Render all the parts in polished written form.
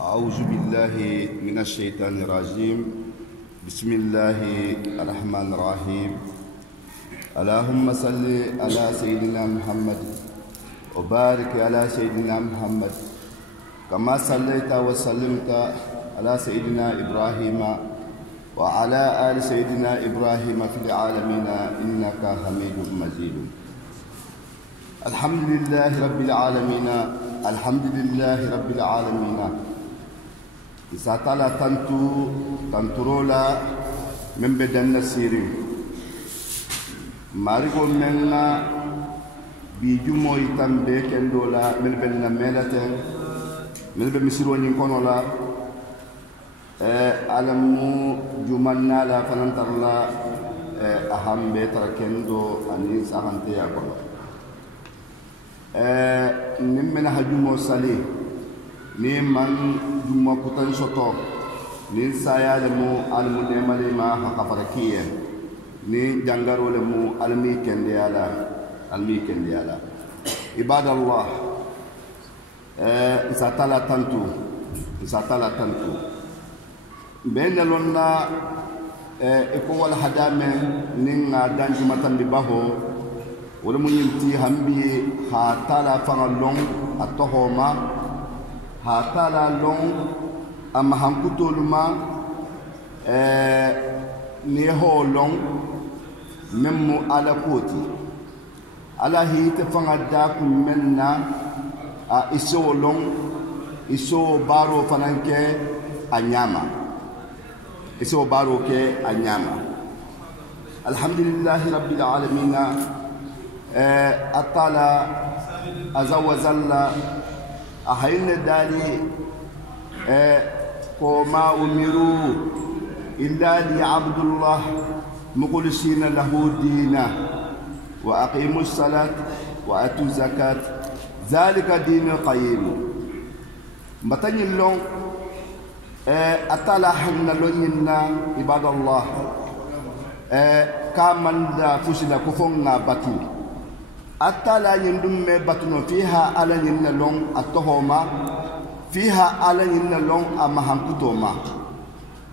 أعوذ بالله من الشيطان الرجيم. بسم الله الرحمن الرحيم. اللهم صل على سيدنا محمد وبارك على سيدنا محمد كما صليت وسلمت على سيدنا إبراهيم وعلى آل سيدنا إبراهيم في العالمين إنك حميد مجيد. الحمد لله رب العالمين. الحمد لله رب العالمين. Isatala tanturola men be danna siri marigo menna bi jumo itambe kendola men benna melate men be misiro nyin konola alamu jumanna la fanantarla ahambe tarakendo ani sahante yakolo nimmena hajumo sali ni man juma kutan soto ni saya lemu almu nemale ma hakafarakiye ni jangaro lemu almi kendiala ibadallah isatala tantu bena lonna eko wal hadame ninga danju matan bibaho wala munyinti hambi ha tala fangalong atohoma hatala long ama hankutoluma ni ho long memmu ala koti ala hite fanga daku menna a iso long iso baro fananke anyama iso baro ke anyama. Alhamdulillah rabbil alamin. Atala azawazalla أهين دالي وما أمروا إلا لعبد الله مخلصين له دينا وأقيموا الصلاة وآتوا الزكاة ذلك دين القيم. متى اللون أتلا حنا لوننا عباد الله كامل فشل كفونا باتو أتلا يندم باتنو فيها على ينلون التهوما فيها على ينلون أمهانكتوما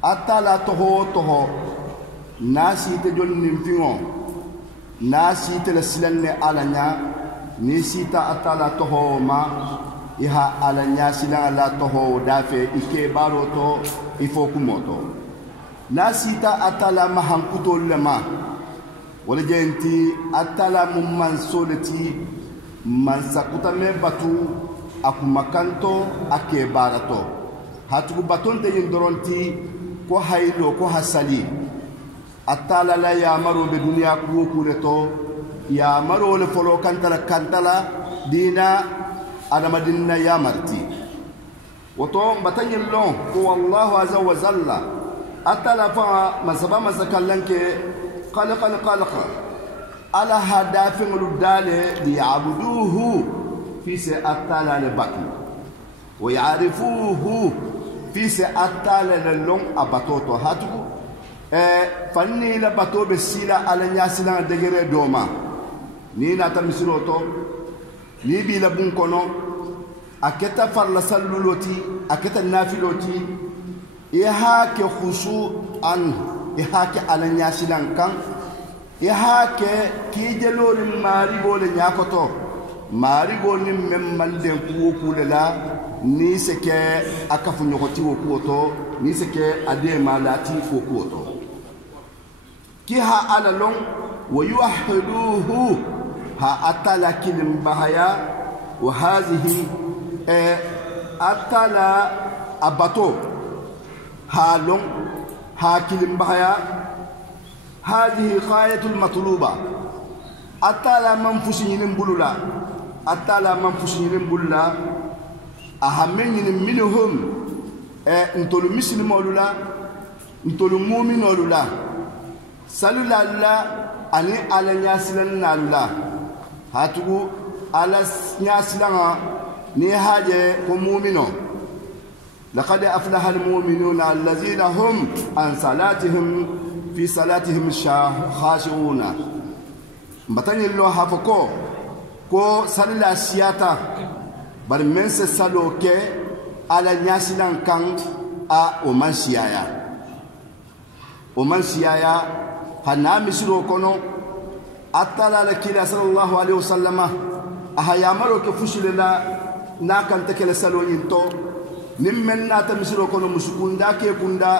أتلا تهو ناسي تجول نمفيون ناسي تلسلن على نيا نسيتا أتلا تهوما إها على نيا سلان لا تهو دافع إكي باروتو إفوكموتو ناسيتا أتلا مهانكتو لما wala jenti atala mumman soleti man sakuta me batu akumakanto ake barato hatu batonte yindoronti ko haylo ko hasali atala la ya maro be dunya ko kuleto ya maro le folo kantala dina adama dinna ya marti woto batanyel lon ko wallahu azza wa jalla atala fa masaba masakallanke خلق على هدف الدال ليعبدوه في سأتال لبطن ويعرفوه في سأتال للون أبطوتو هاتو فني لبطو بسيلة على نياسنا دغير دوما نينا تمسيروتو نيبي لبنكونو أكتا فرلسلولوتي أكتا نافلوتي إيهاك خشوع عنه ihake alanya silan kan ihake kijelol marigo le nyakoto marigo ni memmalde kuokulela ni seke akafu nyokoti wokuoto ni seke ade malati wokuoto kiha alalon wayuhiduhu ha atala kilim bahaya wa hadhihi atala abato halon هاكل بحيا هذه غاية المطلوبة أتالا منفسين بلولا أتالا منفسين بلولا أهمين منهم انتولو مسلم ولولا انتولو مؤمن ولولا سلولا لا أني على نياسلن لا هاتو على نياسلن نيهاجة كمؤمنون لقد أفلح المؤمنون الذين هم عن صلاتهم في صلاتهم خاشعون. متى الله حفكو ko salila siyata bar men se salo ke ala nyasilan kan a o man siyaya hana misiro kono atala la kila sallallahu alaihi wasallama ahayamaro ke fusilena na kan tekele salo yinto nimmen na ta misiro kono musukunda ke kunda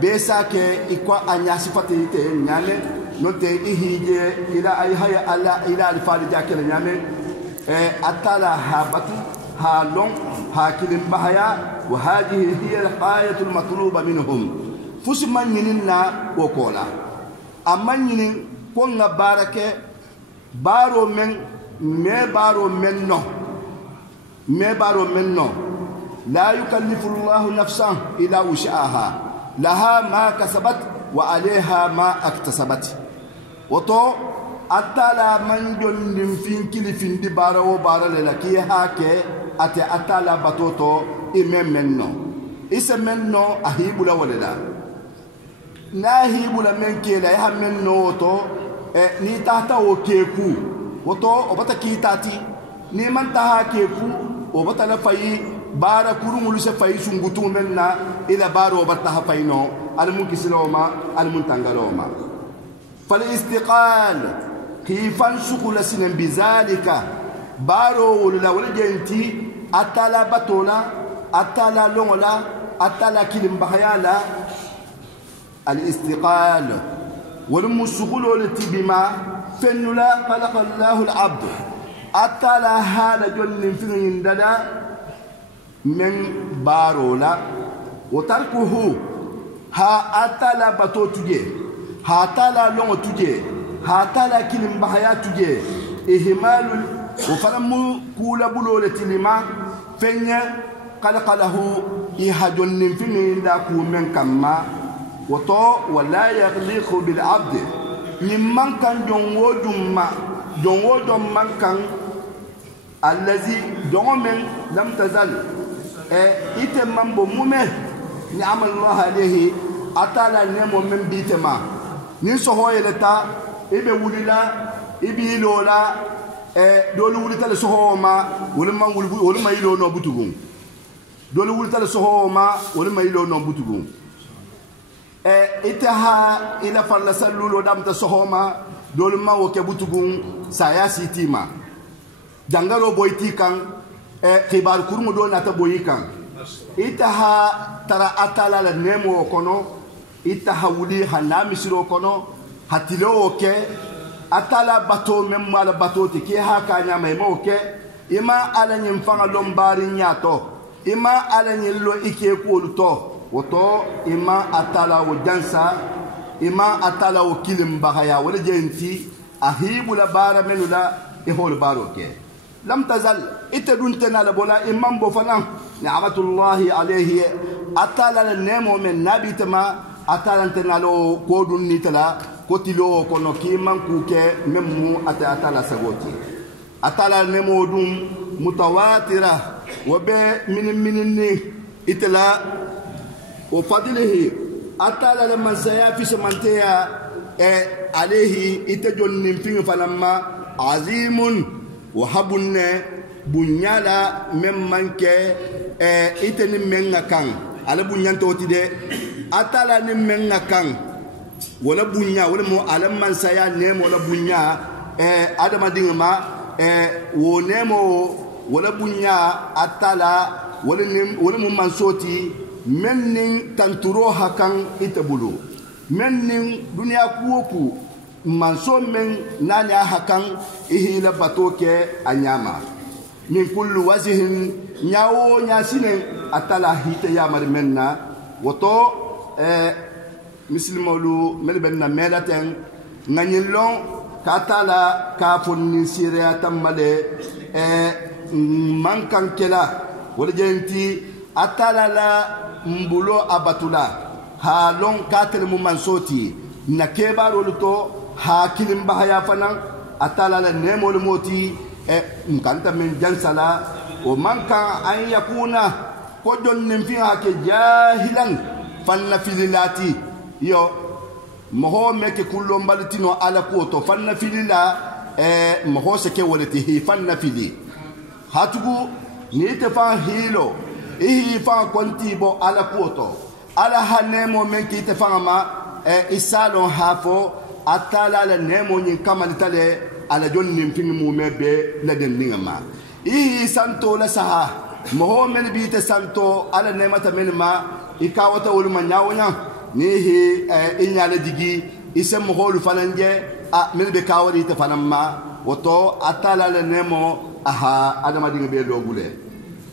besa ke ikwa anyasi fatite nyame note ihije ila ayhaya ala ila alfalija ke nyame atala habatu halon hakilim bahaya wa hadhihi hiya alqayatu almatluba minhum fusman yininna wo kola amman yinin ko nga barake baro men me baro menno la yukallifu Allahu nafsan ila wus'aha laha ma kasabat wa alayha ma aktasabat woto atala man jondin fin kilifin di baro barale la ki hake ate atala batoto menno isa menno ahibula walada nahibula men kela ya menno to ni tata o keku woto obata kitati ni man taha keku obata la fayi bara kurumulu se fayi sungutu menna ila baro obata ha fayno almunkisiloma almuntangaloma fal istiqal kifan sukula sinen bizalika baro wala walgenti atala batola atala longola atala kilim bahayala الاستقال والمسغول بما فنلا خلق الله العبد أتلا هذا جن فين ددا من بارولا وتركه ها أتلا باتو تجي ها أتلا لون تجي ها أتلا كلم بحياة تجي إهمال وفلم كولا بلولة لما فين خلق له إها جن فين داكو من كما woto wala yaghliqu bil abd mimman kan jonwo man kan allazi domen lam tazal ite mambo mume ni amallahu alayhi atala nemo men bitema ni so hoyeleta ibe wulila ibi lola dolu wulita le sohoma wulma yilo no butugun dolu wulita le sohoma wulma yilo no butugun itaha ila farla sallulo damta sohoma dolma wo ke butugun saya sitima jangalo boyti kan khibar kurmu do nata boyi kan itaha tara atala la nemo kono itaha wuli hana misiro kono hatilo ke atala bato memma bato ti ke ha kanya mai mo ke ima ala nyim fanga lombari nyato ima ala nyillo ike ko luto woto ima atala wo jansa ima atala wo kilim bahaya wala jenti ahibu la bara menula ihol baroke lam tazal itadunta la bola imam bo fanan ni'matullahi alayhi atala la nemo men nabitama atala tanalo kodun nitala kotilo kono kiman kuke memmu atala sagoti atala nemo dum mutawatira wa be minni itala وفضله أتى لما سيافي سمانتيا عليه إتجون نمفين فلما عظيم وحبن بنيالا ممن كي إتن من كان على بنيان توتي دي أتى لمن كان ولا بنيا ولا مو على من سيا نم ولا بنيا أدم دينما ونمو ولا بنيا أتى ولا مو منصوتي mennin tanturo hakan itabulu mennin dunia kuoku manso men nanya hakan ihila batoke anyama min kullu wajhin nyawo nyasine atala hite ya marmenna woto muslimolu melbenna melaten nganyilon katala ka fonni siria tamale mankan kela wala jenti atala la mbulo abatula halon katel mu mansoti na kebaro luto hakilim bahaya fanan atala la nemo moti mkanta min jansala o manka an yakuna ko jonnin fi hake jahilan fanna fililati yo moho meke kullo mbalitino ala koto fanna filila moho seke wolati hi fanna fili hatugu ni te fan hilo ihi fa konti bo ala poto ala hanemo men ki te fanga isalo hafo atala la nemo nyin kamalitale ala jonni mpingi mu mebe la den ningama ihi santo la saha moho men bi te santo ala nemata men ma ikawata wol ma nyawonya nihi inyale digi isem moholu falanje a men be kawari te fanamma woto atala la nemo aha adama dinga be logule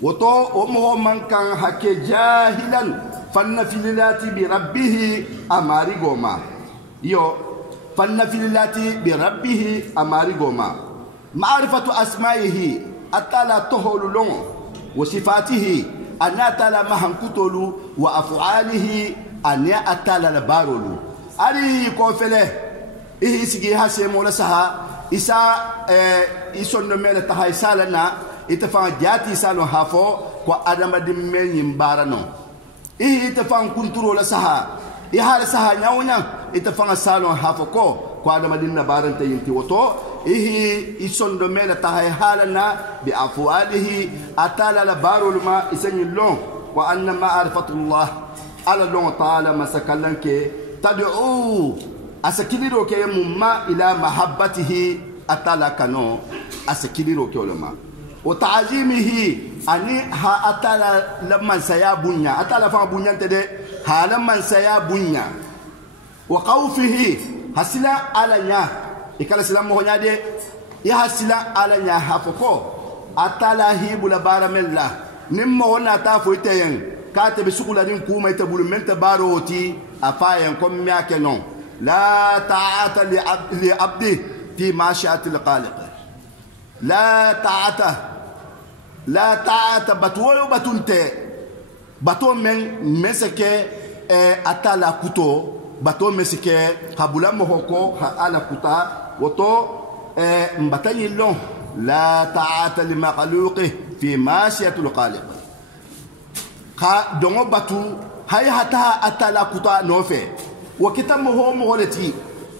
woto o mo mankan hakke jahilan fanna fililati bi rabbih amari goma yo fanna fililati bi rabbih amari goma ma'rifatu asma'ihi atala toholu longo wa sifatihi anatala mahankutolu wa af'alihi anya atala la barolu ari ko fele ihi sigi hase mo la saha isa isonno mele tahay salana itafan jati salon hafo ko adama dimmel nyimbarano itafan kunturo la saha ihar saha nyawnya itafan salon hafo ko adama dinna barante yinti woto isonno mele tahay halana bi afwalihi atala la barul ma isanilon wa anna ma'rifatullah ala long ta'ala masakalanke tad'u asakiliro ke mumma ila mahabbatihi atala kano asakiliro ke ulama wa ta'zimihi ani ha atala lamman sayabunya atala fa bunya tede halamman sayabunya wa khawfihi hasila alanya ikala silam mo nyade ya hasila alanya hafoko atala hibula baramella nimmo wona ta foiteyen kate be sukula din kuma ite bulu mente baroti afayen kom miake non la ta'ata li abdi fi mashi'ati al-khaliq la ta'ata batwo batunte bato men meseke atala kuto bato meseke habula mohoko ha ala kuta woto mbatani lon la ta'ata li makhluqi fi mashi'ati al-khaliq ka dongo batu hay hata atala kuta nofe wakita moho leti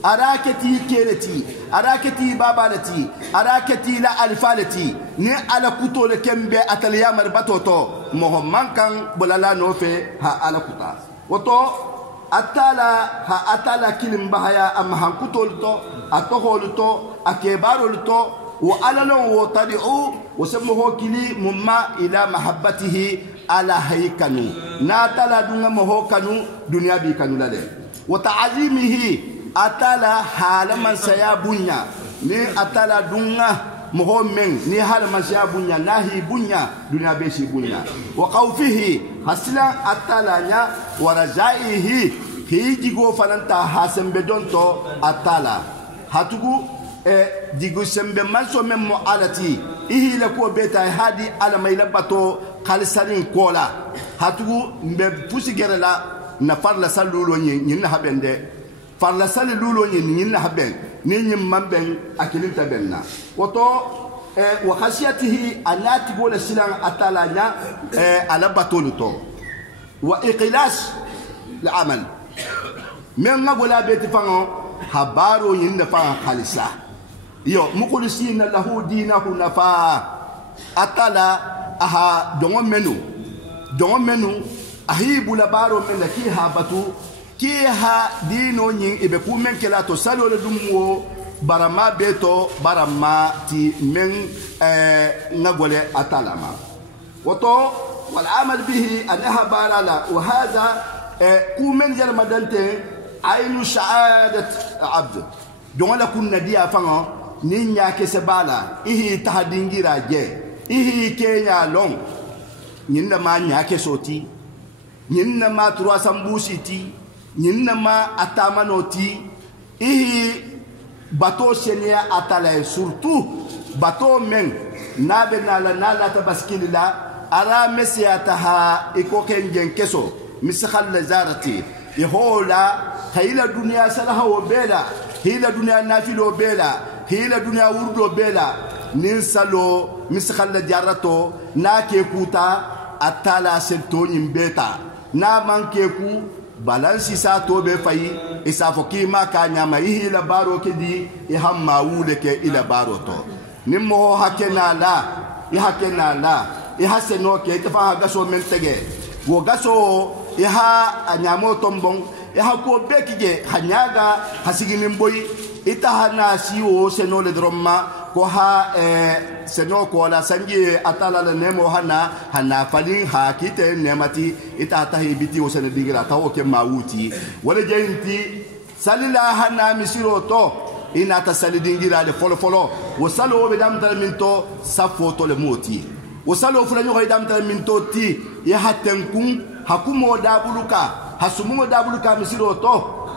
arakati keleti arakati babalati arakati la alfalati ni ala kuto le kembe ataliya marbatoto moho mankan bolala nofe ha ala kuta woto atala kilim bahaya am hankuto to atoholuto akebaroluto wa alalon wo tadi'u wasamuhu kili mumma ila mahabbatihi ala haykanu na tala dunga moho kanu dunya bi kanu lale wa ta'zimihi atala halaman sayabunya ni atala dunga moho men ni halaman sayabunya nahi bunya dunya be shi bunya wa khawfihi hasila atala nya wa rajaihi hijigo falanta hasembe donto atala hatugu digu sembe manso memmo alati ihi la ko beta hadi ala mayla bato khalisarin kola hatugu mbe pusi gerela na farla salulo nyin na habende farla salulo nyin na haben ni nyim mamben akilinta benna woto wa khashiyatihi anati bola silan atala nya ala batoluto wa iqlas la amal men ngagola beti fango habaro yin da fa khalisa yo mukhlisina lahu dinahu nafa atala aha dongo menu ahibu la baro men ki habatu ki ha dino nyin ibe ku men kela to salo le dumwo barama beto barama ti men ngagole atala ma woto wal amal bihi anaha barala wa hadha ku men jal madante aynu sha'adat abd dongo la kun nadia fanga ninya kese bala ihi tahadingira je ihi kenya long nyinna ma nya kesoti nyinna ma trois sambusiti nyinna ma atamanoti ihi bato senia atala surtout bato men nabe nala tabaskilila ara mesiataha ikokengen keso miskhal lazarati ihola khayla dunya salaha wa bela hila dunya nafilo bela hila dunya wurdo bela nin salo miskhal jarato na ke kuta atala sento nyimbeta na manke ku balansi sa to be fayi isa fokima ka nyama hila baro ke di e hamma wule ke ila baro to nimmo hakena la iha seno ke ita fa gaso men tege wo gaso iha anyamo tombong iha ko bekije hanyaga hasiginin boy ita hana siwo seno le dromma ko ha seno ko la sangi atala le nemo hana falin ha kite nemati ita tahibiti o sene digira tawo ke mawuti wala jenti salila hana misiro to ina ta salidingira le folo wasalo be dam tal minto safoto le moti wasalo fula nyo dam tal minto ti ya hatenkun hakumo dabuluka hasumo dabuluka misiro to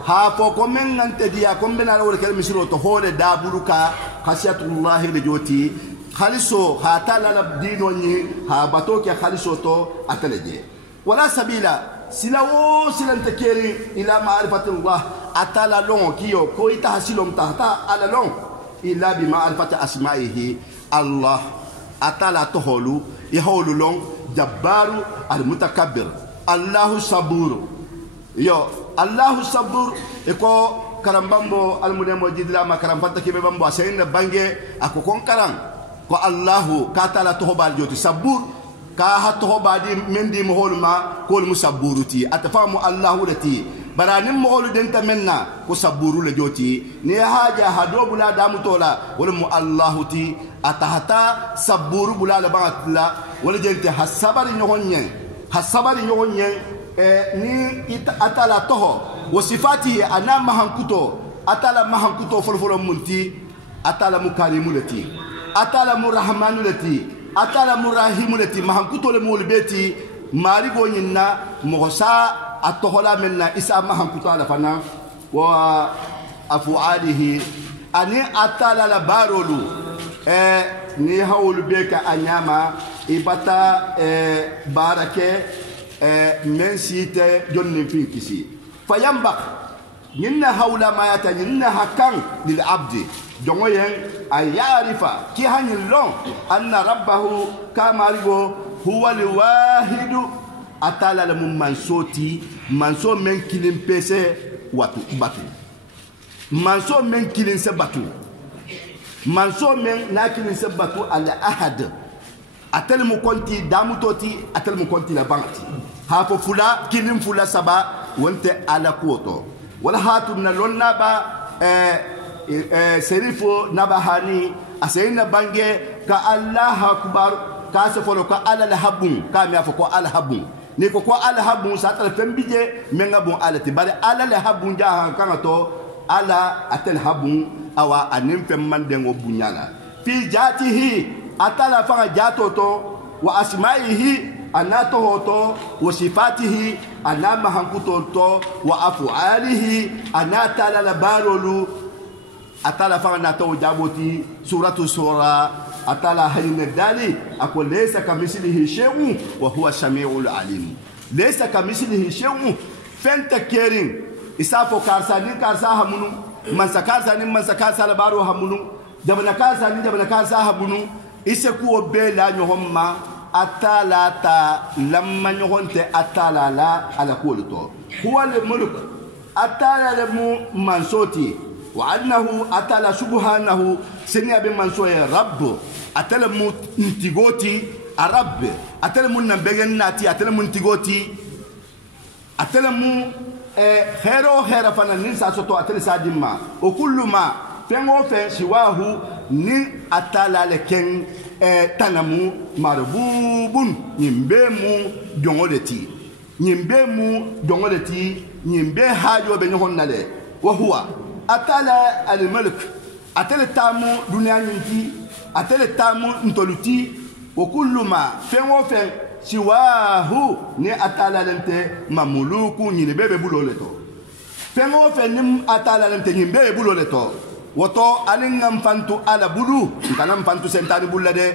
ha fo ko men nante dia ko ben ala wala kel misiro to hole dabuluka khasiyatullah le joti khaliso ha talala dino ni ha batoke khaliso to ataleje wala sabila silawo silante keri ila ma'rifatullah atala long kiyo ko ita hasilom tahta ala long illa bi ma'rifati asma'ihi Allah atala toholu yaholu long jabbaru al mutakabbir Allahu sabur yo Allahu sabur eko karambambo almunemo jidla ma karambata kibe bambo asayna bange akokon karam ko Allahu katala tohobal joti sabur ka hatto badi mendi mo holma ko musabburuti atafamu Allahu lati baranim mo holu denta menna ko sabburu le joti ni haja hadobula damutola wala mu Allahu ti atahata sabburu bulala baatla wala jente hasabari nyonyen ni atala toho wasifati ana mahankuto atala mahankuto folfolo munti atala mukalimulati atala murahmanulati atala murahimulati mahankuto le mulbeti marigo nyinna mosa atohola menna isa mahankuto ala fana wa afualihi ani atala la barolu ni hawul beka anyama ibata barake men site jonni finkisi fayamba nyinna hawla ma yata nyinna hakan lil abdi jongoyen ayarifa ki hanyin lon anna rabbahu kamarigo huwa alwahidu atala la mansoti manso men kilin pese watu batu manso men kilin se batu manso men na kilin se batu al ahad atel mu konti damutoti atel mu konti la banti hafo fula kilin fula saba wonte ala kuoto wala hatu na lonna ba serifo nabahani asayna bange ka Allah akbar ka se folo ka ala habun ka mi afo ko ala habun ni ko ala habun sa tal fembije menga bon ala ti bare ala le habun ja kan to ala atel habun awa anim fem mandengo bunyala fi jatihi atala fa jato to wa asma'ihi anato hoto wa sifatihi anama hankuto to wa afualihi anata la barolu atala fa nato jaboti suratu sura atala hayne dali akol laysa kamithlihi shay'un wa huwa samiul alim laysa kamithlihi shay'un fenta kerin isafo karsa hamunu mansakasa la baro hamunu jabana karsa hamunu iseku obela nyohomma atala ta lamma nyohonte atala la ala kulto huwa al mulk atala la mansoti wa annahu atala subhanahu senya be mansoye rabb atala muntigoti arab atala munambegen nati atala muntigoti atala mu khero khera fana nin sa soto atala sadimma o kullu ma fengo fe siwahu ni atala le ken tanamu marbubun nimbemu jongoleti nyimbe hajo be nyohon nale wa huwa atala al mulk atala tamu dunya nyinti atala tamu ntoluti wa kullu ma fengo fe siwahu ni atala lente mamuluku nyinibebe buloleto fengo fe nim atala lente nyimbe buloleto woto alingam fantu ala bulu nkanam fantu sentani bullade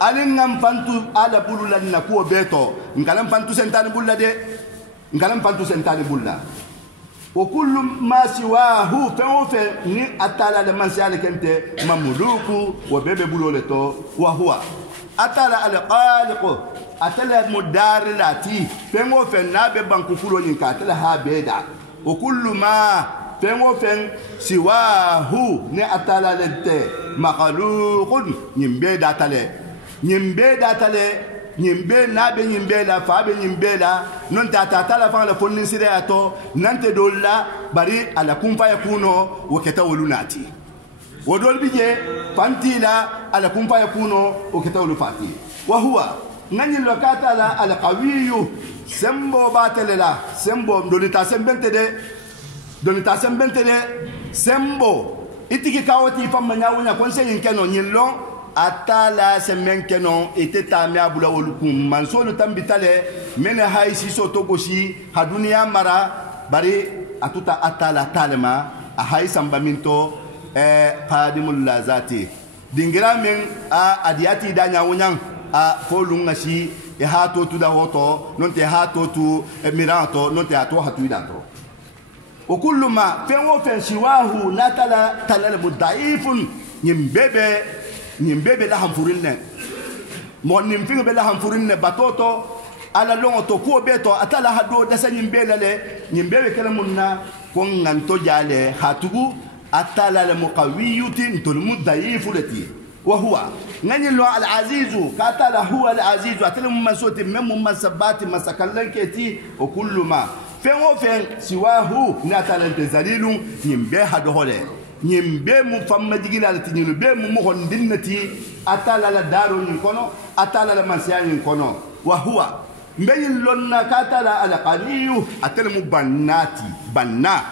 alingam fantu ala bulu lan nakuo beto nkanam fantu sentani bulla wa kullu ma siwahu fa ni atala le mansiale kente mamuluku wa bebe buloleto wa huwa atala al qaliq atala mudarilati fengo fe nabe banku fulo nyinka atala ha beda wa kullu ma fengo fen siwahu ni atala lente makhluqun nyimbe datale nyimbe na be nyimbe la fa be nyimbe la non ta la fa la fonni sire ato nante dolla bari ala kumfa yakuno wakata wolunati wodol bije fantila ala kumfa yakuno wakata wolufati wa huwa ngani lokata la ala qawiyu sembo batelela sembo dolita sembente de sembo itiki kawati famma nyawunya konse yinkeno nyillo atala semenkeno eteta me abula wolukum mansolo tambitale mene haisi soto goshi hadunia mara bari atuta atala talema a haisa mbaminto qadimul lazati dingira men a adiati danya wunyang a folunga shi e hato tu da hoto non te hato tu mirato non te hato hatu dato وكل ما فين سواه نتلا تلال ضعيف نيمبebe la hamfurinne mo nimfinga be la hamfurinne batoto ala longo to ko beto atala hado dasa nyimbebe kala munna ko nganto jale hatugu atala al muqawiyutin tulmu dhaifu lati wa huwa ngani lo al azizu katala huwa al azizu atala masoti mem masabati masakallanketi wa kullu ma fen siwahu natala tazalilu nyimbe hado hole nyimbe mu famma digila la tinyulu be mu mo hondinnati atala la daru ni kono atala la masyani kono wa huwa mbeyin lonna katala ala qaniyu atala mu banna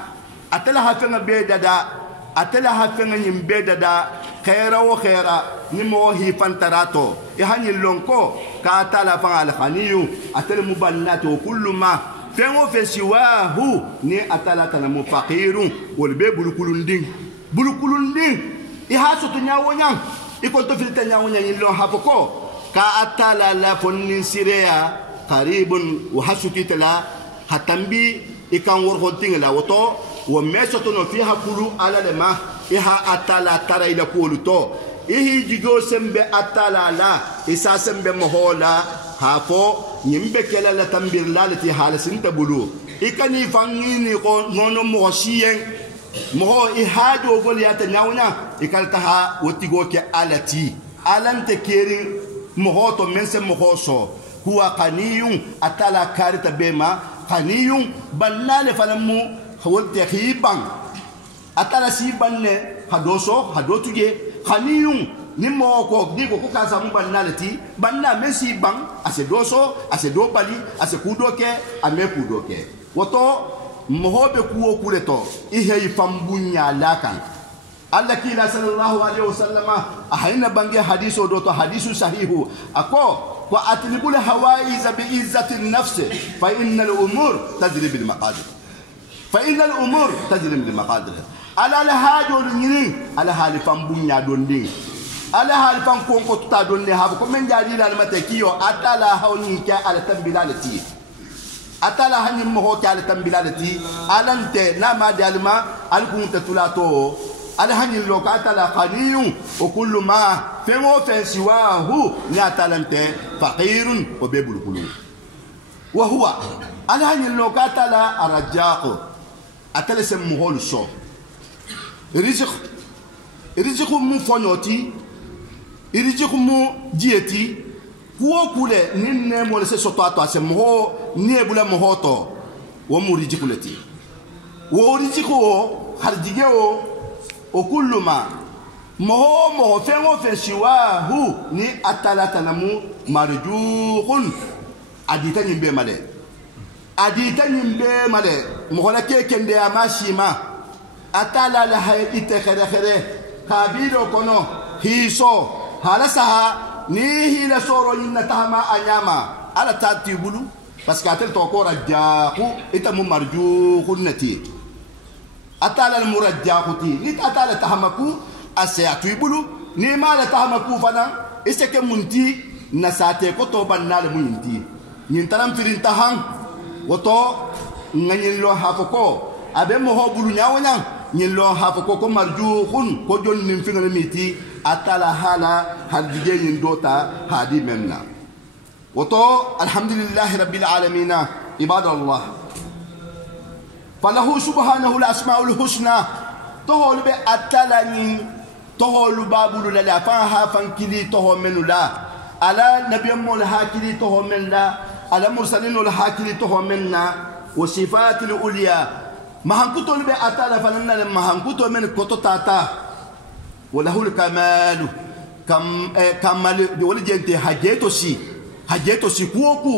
atala hafenga be dada atala hafenga nyimbe dada khaira wa khaira nimo hi fantarato ihani lonko katala fa ala qaniyu atala mu bannati wa kullu ma fengo fe siwahu ni atala kana mu faqirun wal be bulukulunding ihaso to nyawonyang ikoto filta nyawonyang ilo hapoko ka atala la fonnin sirea qaribun wa hasutitala hatambi ikan worhoting la woto wa mesoto no fi hakulu ala lema iha atala tara ila kuluto ihi jigo sembe atala la isa sembe mohola hafo nyimbe kala la tambir lalati halasinta bulu ikani fangini ko nono mohosien moho ihado goliata nyawna ikaltaha wotigo ke alati alante keri moho to mense moho so huwa qaniyun atala karita bema qaniyun bannale falamu wolte khiban atala si banne hadoso hadotuge qaniyun nimo ko digo ko kasa mu bannalati banna mesi bang ase doso ase do bali ase kudoke ame kudoke woto mohobe kuwo kuleto ihe fambunya lakan Allah kila sallallahu alaihi wasallam ahina bange hadiso doto hadisu sahihu ako wa atlibul hawaiz bi izzati an-nafs fa innal umur tajri bil maqadir ala la hajo nyini ala hali fambunya dondi ala hali fam konko tuta dondi habo ko men jadi la matakiyo atala hawni ka ala tambilalati atala hanim mo ta tambilalati alante na ma dalma alkum tatulato ala hanin lokata la qaniyun wa kullu ma femo fensiwahu ya talante faqirun wa bibul qulub wa huwa ala hanin lokata la arjaqu atala sem hol so rizq mu fonyoti rizq mu dieti kuo kule ninne mo le se soto ato ase mo ne bula mo hoto wo mu rijikuleti wo rijiko harjige o kullu ma mo fengo fensiwahu ni atalata namu marjuhun adita nyimbe male mo la kende amashima atala la hayite khere kabiro kono hiso halasaha ni hina soro inna tahama anyama ala tatibulu parce que atel to ko rajaqu itamu marjuhun nati atala al murajjaquti ni atala tahamaku asayatibulu ni mala tahamaku fana iseke munti nasate ko to bannale munti nin taram firin tahan woto ngani lo hafoko abe mo hobulu nyawanya nin lo hafoko ko marjuhun ko jon nin fingal miti atala hala hadije nin dota hadi menna woto alhamdulillah rabbil alamin ibadallah falahu subhanahu al-asmaul husna tohol be atalani tohol babulu la fa ha fankili toho menula على نبي مول هاكلي تهمنا على مرسلين الهاكلي تهمنا وصفات الأولياء ما هنكتو لبي أتالا فلنا لما هنكتو من كتو تاتا وله الكمال كمال ولي جنتي حاجيتو سي كوكو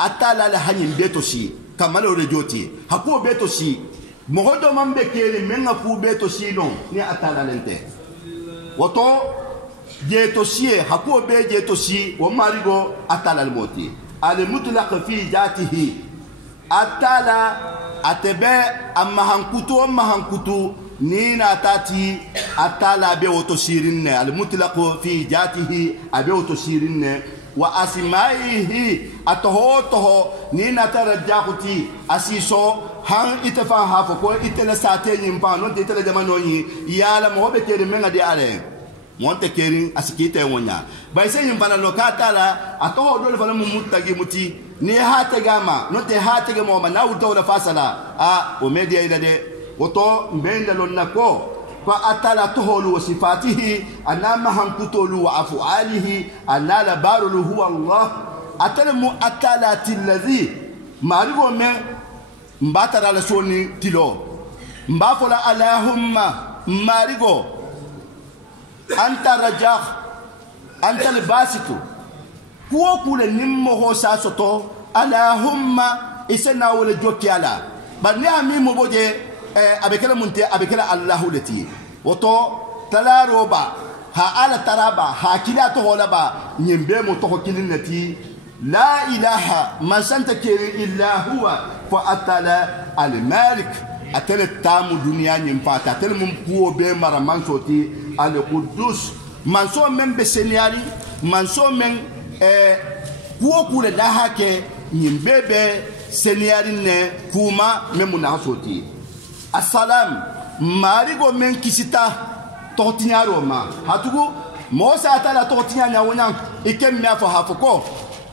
أتالا لحنين بيتو سي كمال ورجوتي هكو بيتو سي مهدو من بكيري من هكو بيتو سي نو ني أتالا لنتي وطو جيتو سي هكو بي جيتو سي وماريغو أتالا الموتي المطلق في ذاته أتالا أتبع أما هنكتو نينا تاتي أتالا بيوتو سيرين المطلق في ذاته أبيوتو سيرين وأسمائه أتهوته نينا ترجعتي أسيسو هن إتفاها فكو إتلا ساتين يمبان نون إتلا جمانوني يالا مو بكير من دي عليه monte kerin asikite wonya baise yimbana lokata la atoho dole fala mumutagi muti ni hate gama no te hate gama ma na uto la fasala a o media ida de woto mbende lonna ko kwa atala toholu wa sifatihi anama hankutolu wa afualihi anala barulu huwa allah atala mu atala tilladhi marigo me mbatara la soni tilo mbafola allahumma marigo أنت رجاء أنت الباسط كو كل نمو هو ساسوتو اللهم إسنا ولا جوكيالا بني أمي مبودي أبكلا منتي أبكلا الله التي وتو تلا روبا ها على ترابا ها كلا تهولبا نيمبي متو كلنتي لا إله ما سنتكير إلا هو فأتلا المالك أتل التام الدنيا نمفات أتل ممكو بمر منصوتي القدوس منصو من بسنياري منصو من كوكو لدهاك نمبebe سنياري نه كوما ممنا صوتي السلام ماريغو من كيسيتا توتينيارو ما هاتوغو موسى أتلا توتينيا ونيان إكم ميافو هافوكو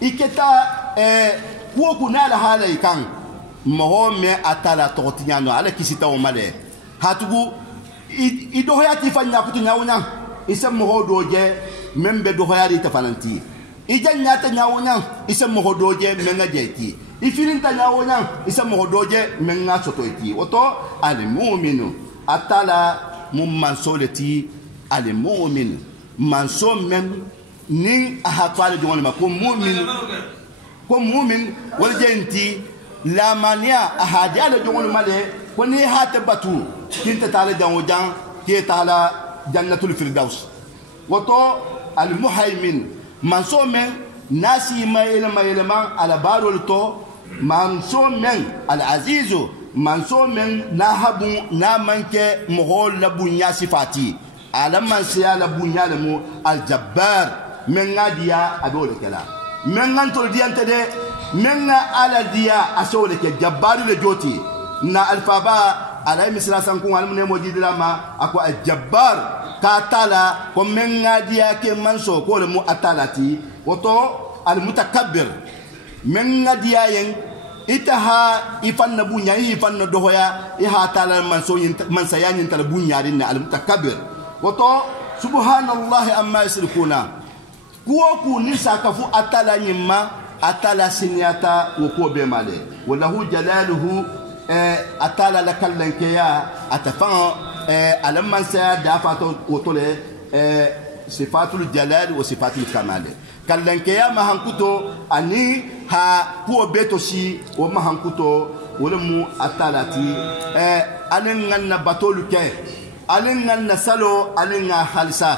إكتا كوكو نالا هالا يكان mahome atala totinyano ala kisita o male hatugu idohoyati fanya kutunyawunya isa mohodoje membe dohoyari tafananti ijanyata nyawunya isa mohodoje menga jeti ifirinta nyawunya isa mohodoje menga sotoiti oto almu'minu atala mummansoleti almu'min manso mem nin ahaqala jongol ma ko mu'min wal jenti la mania ahadiala jongol male ko ni hata batu kinta tala jangojan ki tala jannatul firdaus wato al muhaymin manso men nasi mayelma ala barol to manso men al azizu manso men nahabu na manke mohol la bunya sifati ala man siya la bunya le al jabbar men ngadiya adole kala men ngantol diante de menga ala dia asole ke jabbaru le joti na alfaba ala misla sankun almune mojidila ma ako jabbar katala ko menga dia ke manso ko le mu atalati woto al mutakabbir menga dia yen itaha ifanna bunya ifanna dohoya iha tala manso yin mansayan tal bunya din al mutakabbir woto subhanallahi amma yusrikuna kuoku nisa kafu atala nyimma atala sinyata woko be male walahu jalaluhu atala lakallankeya atafan alamman sa dafato wotole sifatul jalal wa sifatul kamal kallankeya mahankuto ani ha ko beto si o mahankuto wolamu atalati alenganna batoluke alenganna salo alenga halsa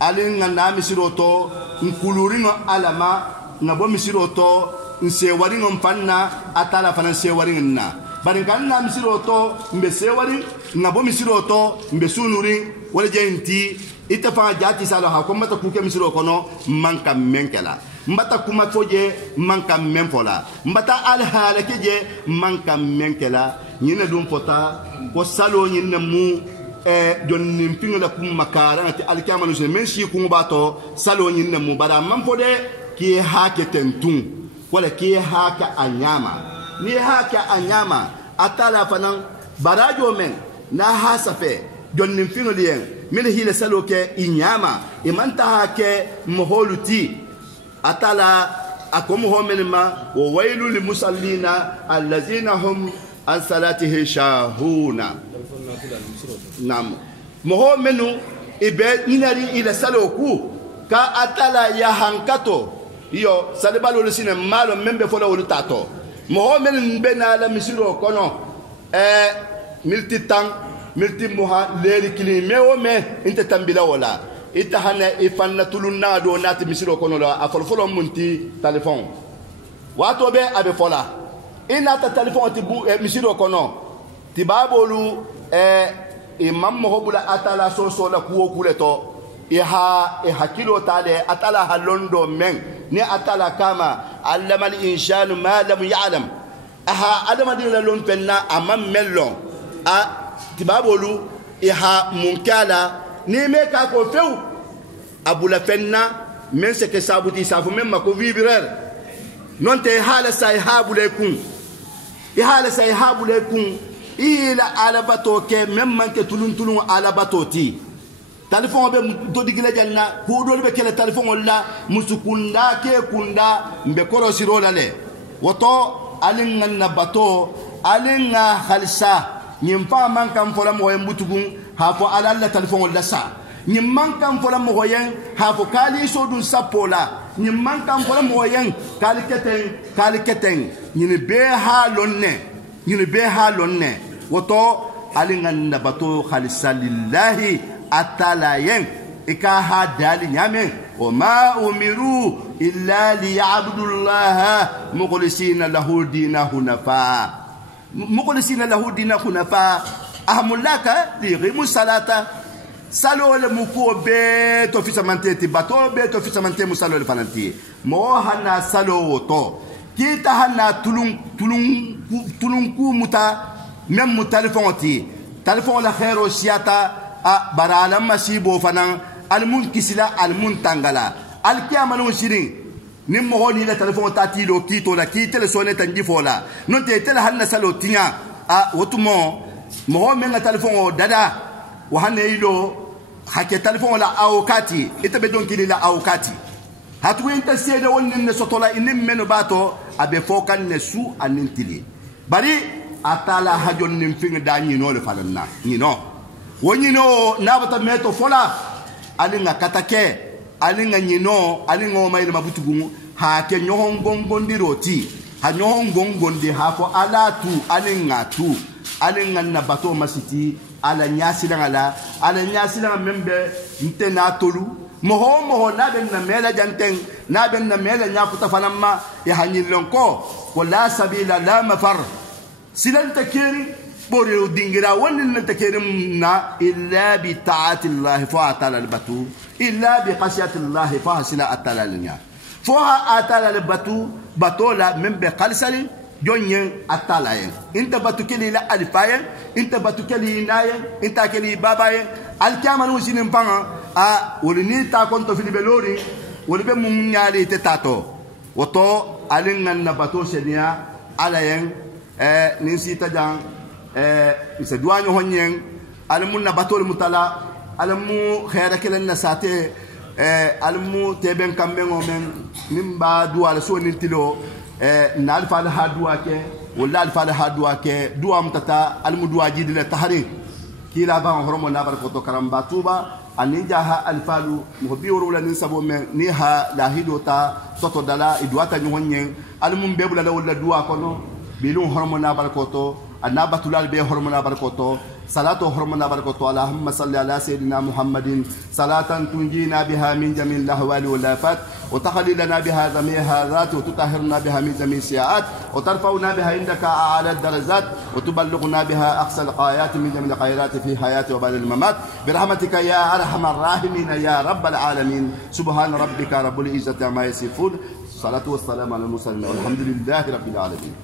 alenganna misiroto nkuluringo alama ngabo misiroto nsewari ngomfanna atala fana nsewari nna barinkanna misiroto mbesewari ngabo misiroto mbesunuri wala jenti itafa jati sala ha ko mata kuke misiro kono manka menkela mbata kuma foje manka memfola mbata alhala keje manka menkela nyina dum fota ko salo nyina mu jonni mpinga kum makara ati alkama no men shi kum bato salo nyina mu bada manfode ki hake tentun wala ki haka anyama ni haka anyama atala fanan barajo men na hasafe jonni mpinga lien min hile salo ke inyama imanta hake moholuti atala akom ho menma wa wailu lil musallina allazina hum an salatihi shahuna. Nam moho menu ibe inari ila saloku ka atala ya hankato iyo salibalo sine malo membe fola wolu tato moho menu bena la misiro kono milti tang milti moha leri kili mewo me inte tambila wala itahana ifanna tulunna do nati misiro kono la afolfolo munti telephone wato be abe fola inata telephone ti misiro kono ti babolu imam mohobula atala so la kuwo kuleto hakilo tale atala halondo men ni atala kama allama al insanu ma lam ya'lam adama dina lon penna amam mellon tibabolu munkala ni me ka ko few abula fenna men se ke sabuti safu men mako vibrer non te hala say habulekun hala say habulekun ila alabato ke même manke tulun alabato ti telephone be do digile janna ko do be kele telephone wala musukunda ke kunda mbe korosiro lale woto alinga nabato alinga khalsa nyimpa man kam fola mo yembutugun hafo alalla telephone wala sa nyimman kam fola mo yen hafo kali sodun sapola nyimman kam fola mo yen kali keten nyini be ha lonne woto alinga nabato khalisa lillahi atala yen ikaha dali nyame wama umiru illa liya'budu allaha mukhlisina lahu dinahu hunafa ahmulaka liqimu salata salo le muko be to fisamante ti bato be to fisamante musalo le fananti mo hana salo woto kita hana tulun ku muta même mu téléphone ti téléphone la khairo siata barala masibo fanan almun kisila almun tangala alkiyamanu shirin nim mo ni la téléphone tati lo kito la ki téléphone tanji fola non te tele hanna salo tinya wotumo mo men la téléphone dada wa hanne ilo hakke téléphone la awkati itabe don kili la awkati hatu inta sede wonin ne sotola inim meno bato abe fokan ne su anintili bari atala hajon nim finga da nyino le falanna nyino wonyino nabata meto fola alinga katake alinga nyino alinga mayil mabutugu ha ke nyohon gongondiroti ha nyohon gongondi ha fo alatu alinga nabato masiti ala nyasila membe ntena tolu moho na ben na mela janten na ben na mela nyakuta falamma ya hanyilonko wala sabila la mafar silan takiri bori dingira wannan takirim na illa bi ta'ati allah fa atala albatu illa bi khashiyati allah fa hasila atalalinya fa atala albatu batola membe qalsali jonyen atalayen inta batukeli la alifayen inta batukeli nayen inta keli babayen alkamanu sinin panga wolini ta konto filibelori wolibe munyali tetato woto alingan na bato senia alayen ninsi tajang isa duanyo honyen almun na bato mutala almu khaira kelen na sate almu teben kambengo men nimba duala so nintilo na alfa al hadwa ke wala alfa al hadwa ke duam tata almu duwa jidile tahri kila ba horomo na bar koto karamba tuba aninjaha alfalu mubiru la ninsabo men ni ha lahidota soto dala idwata nyonyen almum bebula wala duwa kono bilun hormona barkoto annabatulal be hormona barkoto salatu hormona barkoto allahumma salli ala sayidina muhammadin salatan tunjina biha min jamil lahwali wal afat wa takhli lana biha jami'a hadhat wa tutahhirna biha min jami' siyaat wa tarfa'una biha indaka a'la darajat wa tuballighuna biha aqsa alqayat min jami' alkhairat fi hayati wa ba'da almamat birahmatika ya arhamar rahimin ya rabbal alamin subhana rabbika rabbil izzati amma yasifun salatu wassalamu ala al mursalin walhamdulillahi rabbil alamin.